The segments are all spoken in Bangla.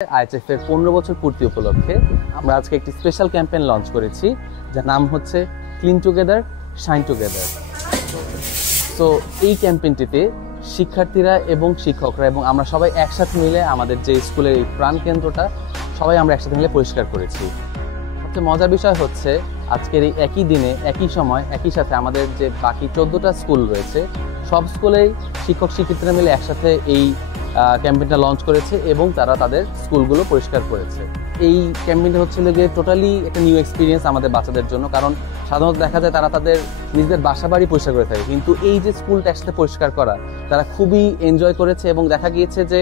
আইএচএফ এর 15 বছর পূর্তি উপলক্ষে আমরা আজকে একটি স্পেশাল ক্যাম্পেইন লঞ্চ করেছি যার নাম হচ্ছে ক্লিন টুগেদার শাইন টুগেদার। তো এই ক্যাম্পেইনটিতে শিক্ষার্থীরা এবং শিক্ষকরা এবং আমরা সবাই একসাথে মিলে আমাদের যে স্কুলের এই প্রাণ কেন্দ্রটা সবাই আমরা একসাথে মিলে পরিষ্কার করেছি। সবচেয়ে মজার বিষয় হচ্ছে আজকের এই একই দিনে একই সময় একই সাথে আমাদের যে বাকি 14টা স্কুল রয়েছে সব স্কুলেই শিক্ষক শিক্ষার্থীরা মিলে একসাথে এই ক্যাম্পেইনটা লঞ্চ করেছে এবং তারা তাদের স্কুলগুলো পরিষ্কার করেছে। এই ক্যাম্পেইনটা হচ্ছিল গিয়ে টোটালি একটা নিউ এক্সপিরিয়েন্স আমাদের বাচ্চাদের জন্য, কারণ সাধারণত দেখা যায় তারা তাদের নিজেদের বাসা বাড়ি পরিষ্কার করে থাকে, কিন্তু এই যে স্কুলটা একসাথে পরিষ্কার করা তারা খুবই এনজয় করেছে এবং দেখা গিয়েছে যে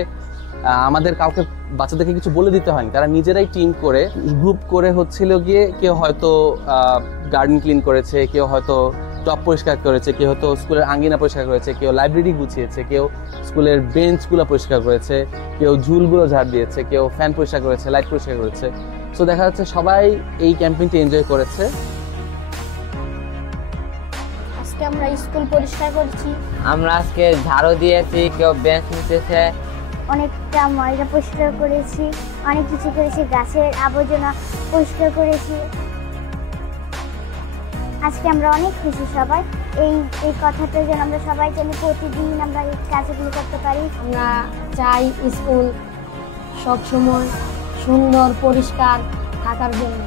আমাদের কাউকে বাচ্চাদেরকে কিছু বলে দিতে হয়নি, তারা নিজেরাই টিম করে গ্রুপ করে হচ্ছিল গিয়ে কেউ হয়তো গার্ডেন ক্লিন করেছে, কেউ হয়তো টপ পরিষ্কার করেছে, কেউ হয়তো স্কুলের আঙ্গিনা পরিষ্কার করেছে, কেউ লাইব্রেরি গুছিয়েছে, কেউ স্কুলের বেঞ্চগুলো পরিষ্কার করেছে, কেউ ঝুলগুলো ঝাড় দিয়েছে, কেউ ফ্যান পরিষ্কার করেছে, লাইট পরিষ্কার করেছে। সো দেখা যাচ্ছে সবাই এই ক্যাম্পেইনটি এনজয় করেছে। আজকে আমরা স্কুল পরিষ্কার করছি, আমরা আজকে ঝাড়ু দিয়েছি, কেউ বেঞ্চ মুছেছে, অনেকটা ময়লা পরিষ্কার করেছি, অনেক কিছু করেছি, গাছের আবর্জনা পরিষ্কার করেছি। আজকে আমরা অনেক খুশি সবাই এই কথাটার জন্য। আমরা সবাই জানি প্রতিদিন আমরা এই কাজগুলো করতে পারি। আমরা চাই স্কুল সবসময় সুন্দর পরিষ্কার থাকার জন্য।